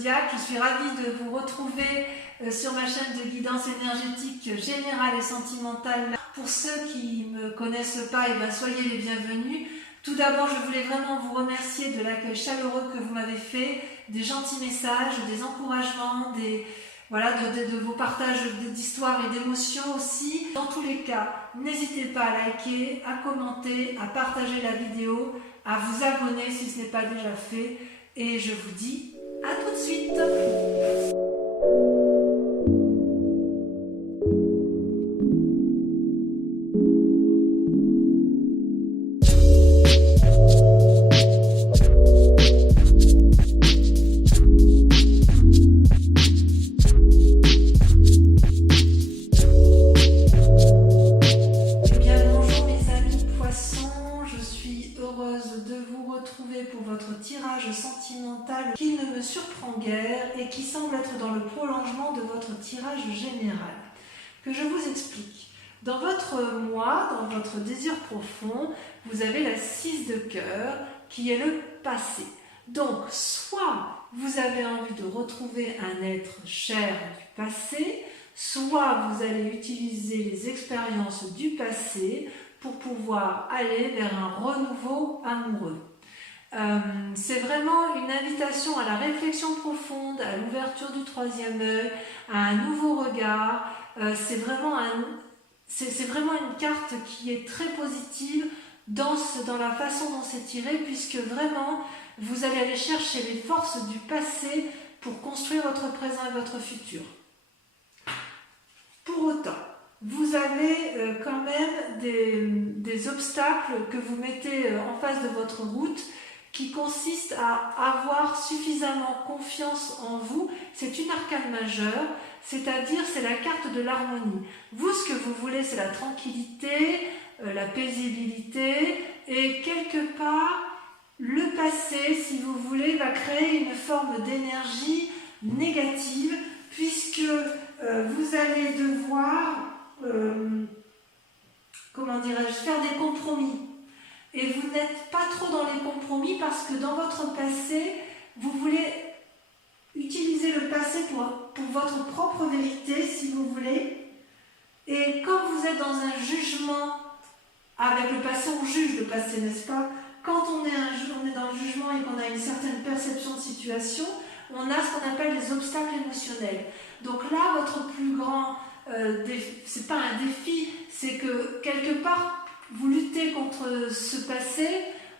Zodiac. Je suis ravie de vous retrouver sur ma chaîne de guidance énergétique générale et sentimentale. Pour ceux qui ne me connaissent pas, soyez les bienvenus. Tout d'abord, je voulais vraiment vous remercier de l'accueil chaleureux que vous m'avez fait, des gentils messages, des encouragements, de vos partages d'histoires et d'émotions aussi. Dans tous les cas, n'hésitez pas à liker, à commenter, à partager la vidéo, à vous abonner si ce n'est pas déjà fait. Et je vous dis à tout de suite. Pour votre tirage sentimental qui ne me surprend guère et qui semble être dans le prolongement de votre tirage général. Que je vous explique. Dans votre moi, dans votre désir profond, vous avez la 6 de cœur qui est le passé. Donc, soit vous avez envie de retrouver un être cher du passé, soit vous allez utiliser les expériences du passé pour pouvoir aller vers un renouveau amoureux. C'est vraiment une invitation à la réflexion profonde, à l'ouverture du troisième œil, à un nouveau regard. C'est vraiment une carte qui est très positive dans la façon dont c'est tiré, puisque vraiment vous allez aller chercher les forces du passé pour construire votre présent et votre futur. Pour autant, vous avez quand même des obstacles que vous mettez en face de votre route, qui consiste à avoir suffisamment confiance en vous. C'est une arcane majeure, c'est-à-dire c'est la carte de l'harmonie. Vous, ce que vous voulez, c'est la tranquillité, la paisibilité, et quelque part, le passé, si vous voulez, va créer une forme d'énergie négative, puisque vous allez devoir, faire des compromis. Et vous n'êtes pas trop dans les compromis parce que dans votre passé, vous voulez utiliser le passé pour votre propre vérité, si vous voulez. Et quand vous êtes dans un jugement, avec le passé, on juge le passé, n'est-ce pas? Quand on est dans le jugement et qu'on a une certaine perception de situation, on a ce qu'on appelle les obstacles émotionnels. Donc là, votre plus grand défi, c'est pas un défi, c'est que quelque part, vous luttez contre ce passé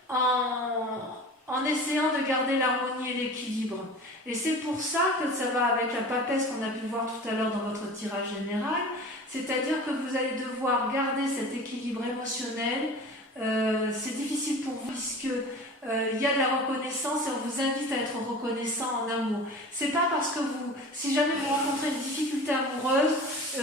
en essayant de garder l'harmonie et l'équilibre. Et c'est pour ça que ça va avec la papesse qu'on a pu voir tout à l'heure dans votre tirage général, c'est-à-dire que vous allez devoir garder cet équilibre émotionnel. C'est difficile pour vous puisque il y a de la reconnaissance et on vous invite à être reconnaissant en amour. C'est pas parce que si jamais vous rencontrez une difficulté amoureuse,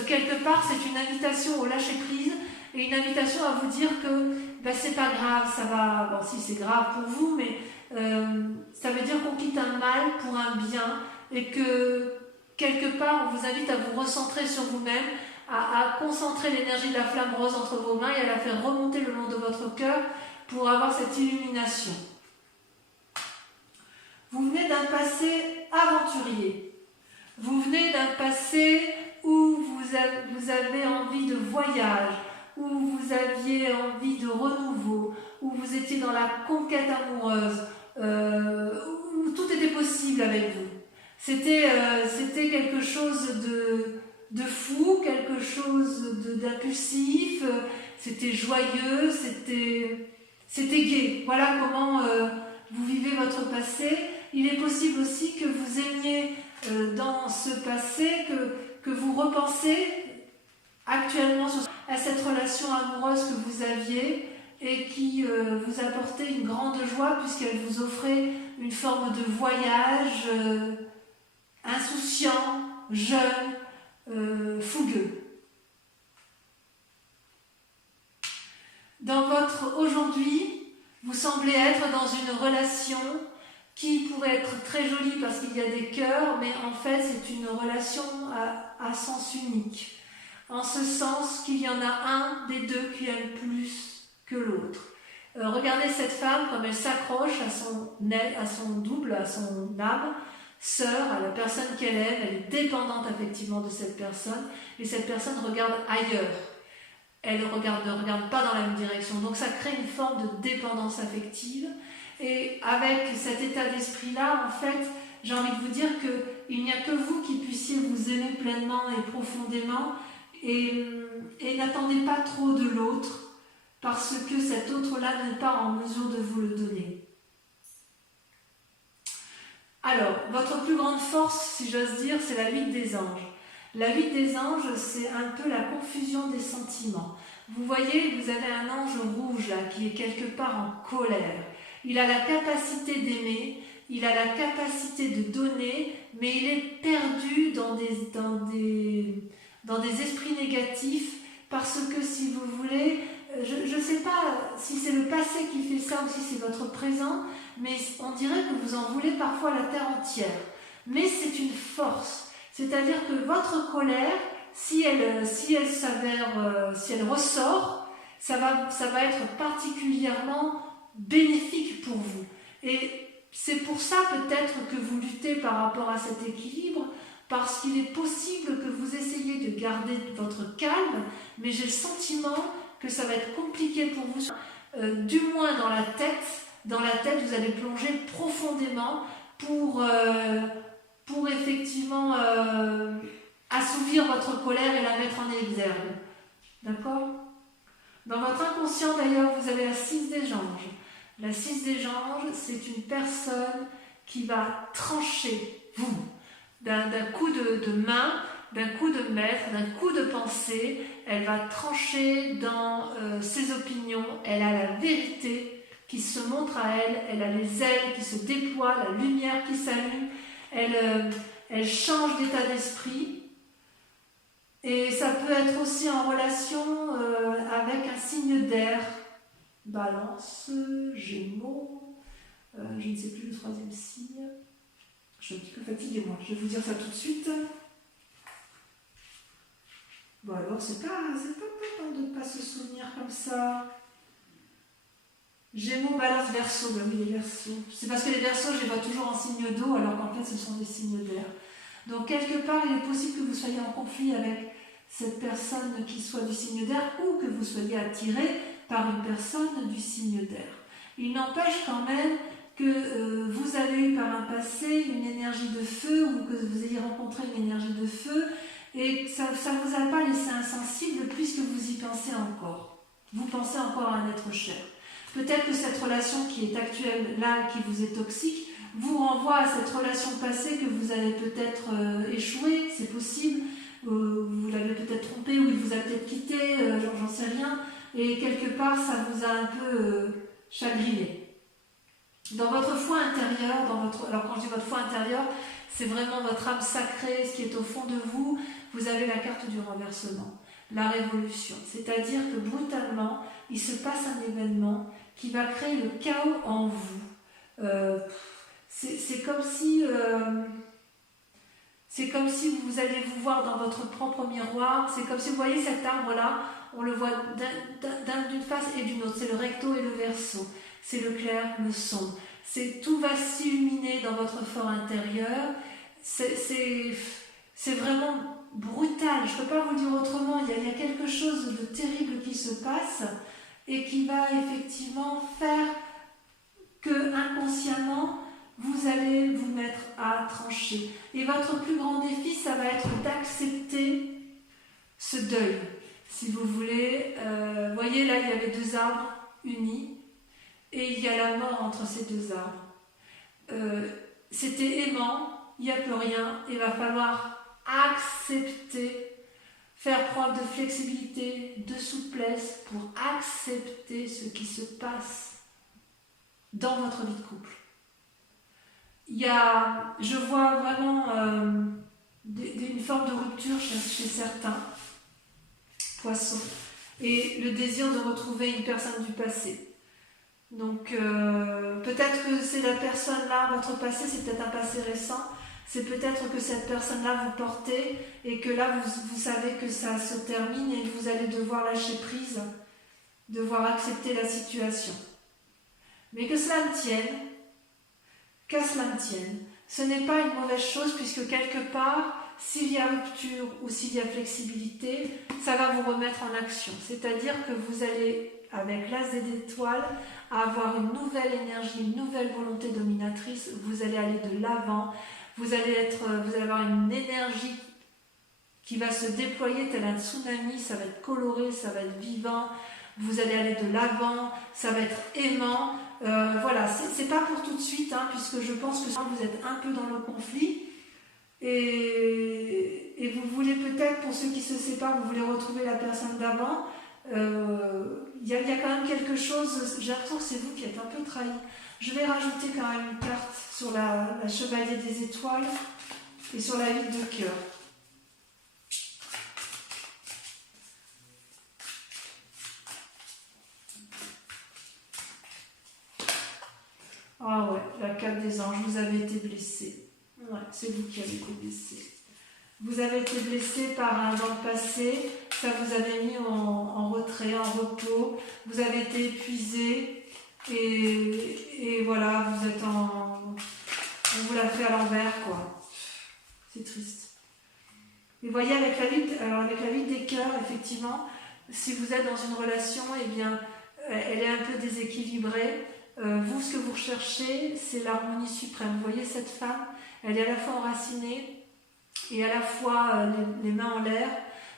quelque part c'est une invitation au lâcher prise, et une invitation à vous dire que c'est pas grave, ça va, bon si c'est grave pour vous, mais ça veut dire qu'on quitte un mal pour un bien, et que quelque part on vous invite à vous recentrer sur vous-même, à concentrer l'énergie de la flamme rose entre vos mains et à la faire remonter le long de votre cœur pour avoir cette illumination. Vous venez d'un passé aventurier, vous venez d'un passé où vous avez envie de voyage, où vous aviez envie de renouveau, où vous étiez dans la conquête amoureuse, où tout était possible avec vous. C'était quelque chose de fou, quelque chose d'impulsif, c'était joyeux, c'était gai. Voilà comment vous vivez votre passé. Il est possible aussi que vous aimiez dans ce passé, que vous repensez actuellement à cette relation amoureuse que vous aviez et qui vous apportait une grande joie puisqu'elle vous offrait une forme de voyage insouciant, jeune, fougueux. Dans votre aujourd'hui, vous semblez être dans une relation qui pourrait être très jolie parce qu'il y a des cœurs, mais en fait c'est une relation à sens unique. En ce sens qu'il y en a un des deux qui aime plus que l'autre. Regardez cette femme comme elle s'accroche à son double, à son âme, sœur à la personne qu'elle aime, elle est dépendante affectivement de cette personne, et cette personne regarde ailleurs. Elle ne regarde pas dans la même direction. Donc ça crée une forme de dépendance affective. Et avec cet état d'esprit-là, en fait, j'ai envie de vous dire qu'il n'y a que vous qui puissiez vous aimer pleinement et profondément. Et n'attendez pas trop de l'autre, parce que cet autre-là n'est pas en mesure de vous le donner. Alors, votre plus grande force, si j'ose dire, c'est la 8 des anges. La 8 des anges, c'est un peu la confusion des sentiments. Vous voyez, vous avez un ange rouge là, qui est quelque part en colère. Il a la capacité d'aimer, il a la capacité de donner, mais il est perdu dans des esprits négatifs, parce que si vous voulez, je ne sais pas si c'est le passé qui fait ça ou si c'est votre présent, mais on dirait que vous en voulez parfois la terre entière. Mais c'est une force, c'est-à-dire que votre colère, si elle ressort, ça va être particulièrement bénéfique pour vous. Et c'est pour ça peut-être que vous luttez par rapport à cet équilibre, parce qu'il est possible que vous essayiez de garder votre calme, mais j'ai le sentiment que ça va être compliqué pour vous, du moins dans la tête. Dans la tête, vous allez plonger profondément pour effectivement assouvir votre colère et la mettre en exergue. D'accord ? Dans votre inconscient, d'ailleurs, vous avez la 6 des anges. La 6 des anges, c'est une personne qui va trancher, vous, d'un coup de main, d'un coup de maître, d'un coup de pensée. Elle va trancher dans ses opinions. Elle a la vérité qui se montre à elle. Elle a les ailes qui se déploient, la lumière qui s'allume. Elle change d'état d'esprit. Et ça peut être aussi en relation avec un signe d'air. Balance, Gémeaux, je ne sais plus le 3e signe. Je suis un petit peu fatiguée, moi. Je vais vous dire ça tout de suite. Bon, alors, c'est pas de ne pas se souvenir comme ça. Gémeaux, Balance, Verseau. Ben oui, les Verseaux. C'est parce que les Verseaux, je les vois toujours en signe d'eau, alors qu'en fait, ce sont des signes d'air. Donc, quelque part, il est possible que vous soyez en conflit avec cette personne qui soit du signe d'air, ou que vous soyez attiré par une personne du signe d'air. Il n'empêche quand même que vous avez eu par un passé une énergie de feu, ou que vous ayez rencontré une énergie de feu, et que ça ne vous a pas laissé insensible puisque vous y pensez encore. Vous pensez encore à un être cher. Peut-être que cette relation qui est actuelle là, qui vous est toxique, vous renvoie à cette relation passée que vous avez peut-être échoué, c'est possible, vous l'avez peut-être trompé, ou il vous a peut-être quitté, j'en sais rien, et quelque part ça vous a un peu chagriné. Dans votre foi intérieure, alors quand je dis votre foi intérieure, c'est vraiment votre âme sacrée, ce qui est au fond de vous, vous avez la carte du renversement, la révolution. C'est-à-dire que brutalement, il se passe un événement qui va créer le chaos en vous. C'est comme si vous allez vous voir dans votre propre miroir. C'est comme si vous voyez cet arbre-là, on le voit d'une face et d'une autre. C'est le recto et le verso. C'est le clair, le sombre. Tout va s'illuminer dans votre fort intérieur. C'est vraiment brutal. Je ne peux pas vous le dire autrement. Il y a quelque chose de terrible qui se passe et qui va effectivement faire que inconsciemment, vous allez vous mettre à trancher. Et votre plus grand défi, ça va être d'accepter ce deuil. Si vous voulez, voyez là, il y avait 2 arbres unis et il y a la mort entre ces 2 arbres. C'était aimant, il n'y a plus rien, il va falloir accepter, faire preuve de flexibilité, de souplesse pour accepter ce qui se passe dans votre vie de couple. Je vois vraiment une forme de rupture chez certains poissons et le désir de retrouver une personne du passé. Donc peut-être que c'est la personne-là, votre passé, c'est peut-être un passé récent, c'est peut-être que cette personne-là vous portez et que là vous savez que ça se termine et que vous allez devoir lâcher prise, devoir accepter la situation. Mais que cela me tienne, qu'à cela me tienne, ce n'est pas une mauvaise chose puisque quelque part, s'il y a rupture ou s'il y a flexibilité, ça va vous remettre en action. C'est-à-dire que vous allez, avec l'as d'étoiles, avoir une nouvelle énergie, une nouvelle volonté dominatrice. Vous allez aller de l'avant. Vous allez avoir une énergie qui va se déployer tel un tsunami. Ça va être coloré, ça va être vivant. Vous allez aller de l'avant. Ça va être aimant. Voilà, c'est pas pour tout de suite, hein, puisque je pense que vous êtes un peu dans le conflit. Et vous voulez peut-être, pour ceux qui se séparent, vous voulez retrouver la personne d'avant. Il y a quand même quelque chose, j'ai l'impression que c'est vous qui êtes un peu trahi. Je vais rajouter quand même une carte sur la chevalier des étoiles et sur la 8 de cœur. Ah ouais, la 4 des anges, vous avez été blessé. Ouais, c'est vous qui avez été blessé. Vous avez été blessé dans le passé, ça vous avait mis en retrait, en repos, vous avez été épuisé et voilà, on vous l'a fait à l'envers, quoi. C'est triste. Et vous voyez, avec la 8 des cœurs, effectivement, si vous êtes dans une relation, eh bien, elle est un peu déséquilibrée. Vous, ce que vous recherchez, c'est l'harmonie suprême. Vous voyez cette femme, elle est à la fois enracinée et à la fois les mains en l'air.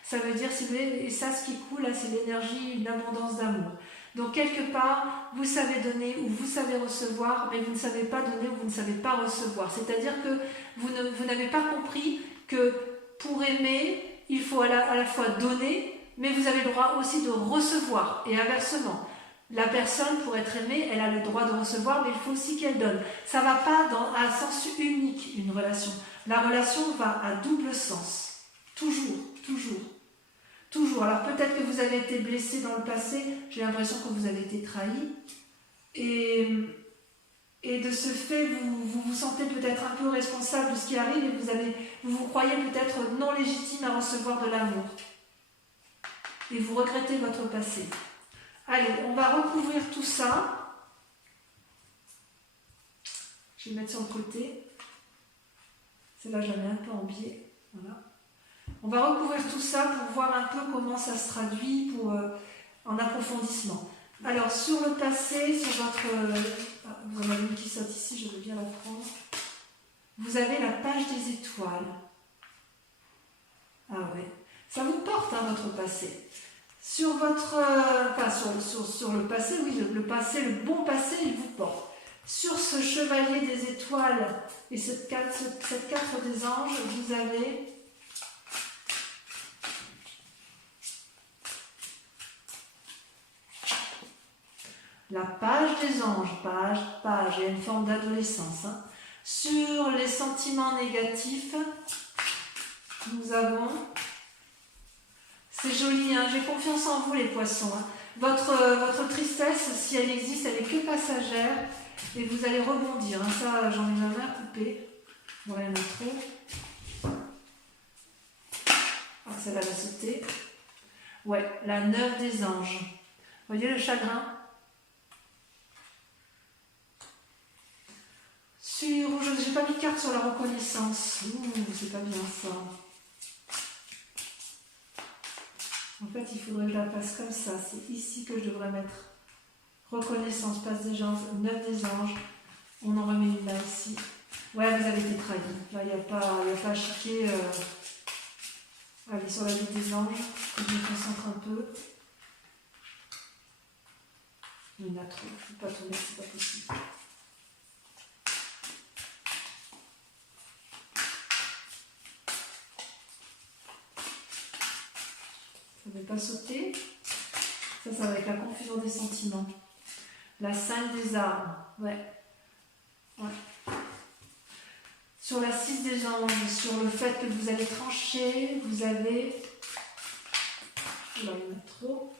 Ça veut dire, si vous voulez, et ça, ce qui coule, là, c'est l'énergie, une abondance d'amour. Donc, quelque part, vous savez donner ou vous savez recevoir, mais vous ne savez pas donner ou vous ne savez pas recevoir. C'est-à-dire que vous n'avez pas compris que pour aimer, il faut à la fois donner, mais vous avez le droit aussi de recevoir, et inversement. La personne, pour être aimée, elle a le droit de recevoir, mais il faut aussi qu'elle donne. Ça ne va pas à un sens unique, une relation. La relation va à double sens. Toujours, toujours. Toujours. Alors peut-être que vous avez été blessé dans le passé, j'ai l'impression que vous avez été trahi. Et de ce fait, vous vous sentez peut-être un peu responsable de ce qui arrive et vous croyez peut-être non légitime à recevoir de l'amour. Et vous regrettez votre passé. Allez, on va recouvrir tout ça. Je vais mettre sur le côté. Celle-là, je la mets un peu en biais. Voilà. On va recouvrir tout ça pour voir un peu comment ça se traduit en approfondissement. Alors, sur le passé, sur votre... vous en avez une qui saute ici, je veux bien la prendre. Vous avez la page des étoiles. Ah ouais. Ça vous porte, hein, votre passé. Sur votre... sur le passé, oui, le passé, le bon passé, il vous porte. Sur ce chevalier des étoiles et cette carte des anges, vous avez... la page des anges, page, il y a une forme d'adolescence. Hein. Sur les sentiments négatifs, nous avons... C'est joli, hein, j'ai confiance en vous les poissons. Hein. Votre tristesse, si elle existe, elle est que passagère et vous allez rebondir. Hein. Ça, j'en ai ma main coupée. Bon, il y en a trop. Ah, celle-là va sauter. Ouais, la 9 des anges. Vous voyez le chagrin? Je n'ai pas mis de carte sur la reconnaissance. C'est pas bien ça. En fait, il faudrait que je la fasse comme ça. C'est ici que je devrais mettre reconnaissance, passe des anges, 9 des anges. On en remet une là ici. Ouais, vous avez été trahi. Là, il n'y a pas à chiquer. Allez, sur la vie des anges. Je me concentre un peu. Il y en a trop. Je ne peux pas tourner, c'est pas possible. Ça ne veut pas sauter. Ça va avec la confusion des sentiments. La 5 des armes. Ouais. Sur la 6 des anges, sur le fait que vous allez trancher, vous avez... Il y en a trop.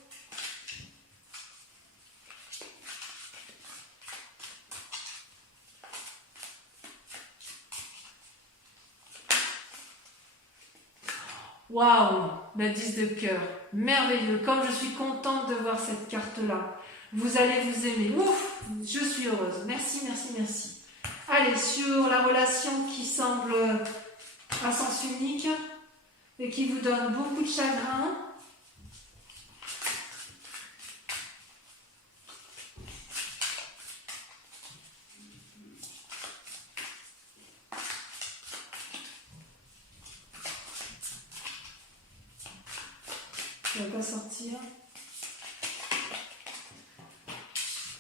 Waouh, la 10 de cœur, merveilleux, comme je suis contente de voir cette carte-là. Vous allez vous aimer, ouf, je suis heureuse, merci, merci, merci. Allez, sur la relation qui semble à sens unique et qui vous donne beaucoup de chagrin. Ça ne va pas sortir.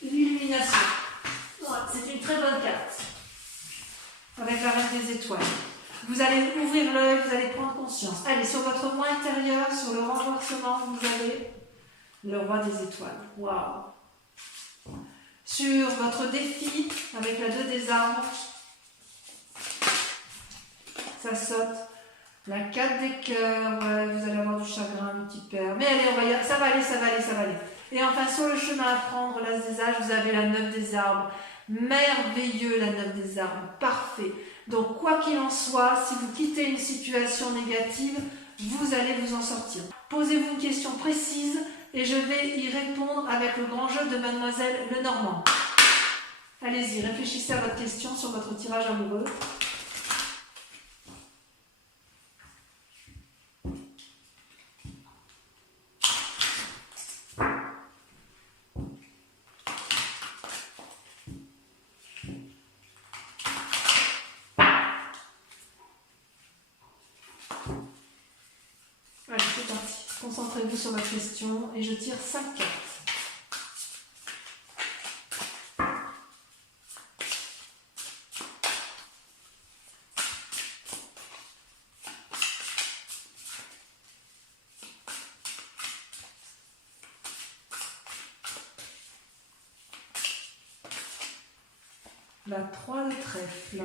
L'illumination. Ouais, c'est une très bonne carte. Avec la reine des étoiles. Vous allez ouvrir l'œil, vous allez prendre conscience. Allez, sur votre moi intérieur, sur le renversement, vous avez le roi des étoiles. Waouh! Sur votre défi, avec la 2 des armes, ça saute. La 4 des cœurs, ouais, vous allez avoir du chagrin, un petit père. Mais allez, on va ça va aller, ça va aller, ça va aller. Et enfin, sur le chemin à prendre, l'as des âges, vous avez la 9 des arbres. Merveilleux, la 9 des arbres, parfait. Donc, quoi qu'il en soit, si vous quittez une situation négative, vous allez vous en sortir. Posez-vous une question précise et je vais y répondre avec le grand jeu de Mademoiselle Lenormand. Allez-y, réfléchissez à votre question sur votre tirage amoureux. Allez, c'est parti. Concentrez-vous sur votre question et je tire 5 cartes. La 3 de trèfle.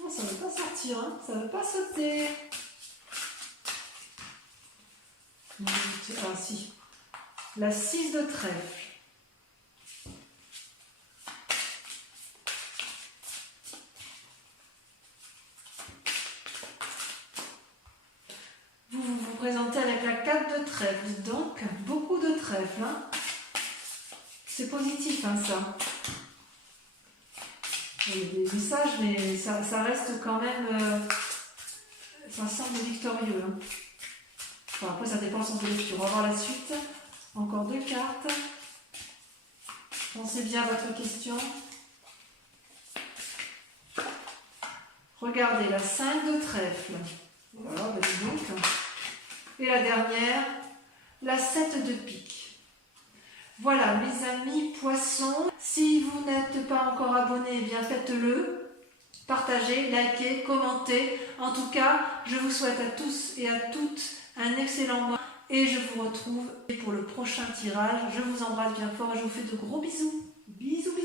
Non, ça ne veut pas sortir, hein. Ça ne veut pas sauter. Ah si, la 6 de trèfle. Vous présentez avec la 4 de trèfle, donc beaucoup de trèfle. Hein. C'est positif, hein, ça. Il y a des messages, mais ça reste quand même... ça semble victorieux. Hein. Bon, après, ça dépend du sens de lecture. On va voir la suite. Encore 2 cartes. Pensez bien à votre question. Regardez, la 5 de trèfle. Voilà, ben dis donc. Et la dernière, la 7 de pique. Voilà, mes amis poissons. Si vous n'êtes pas encore abonné, eh bien faites-le. Partagez, likez, commentez. En tout cas, je vous souhaite à tous et à toutes un excellent mois et je vous retrouve pour le prochain tirage. Je vous embrasse bien fort et je vous fais de gros bisous. Bisous, bisous.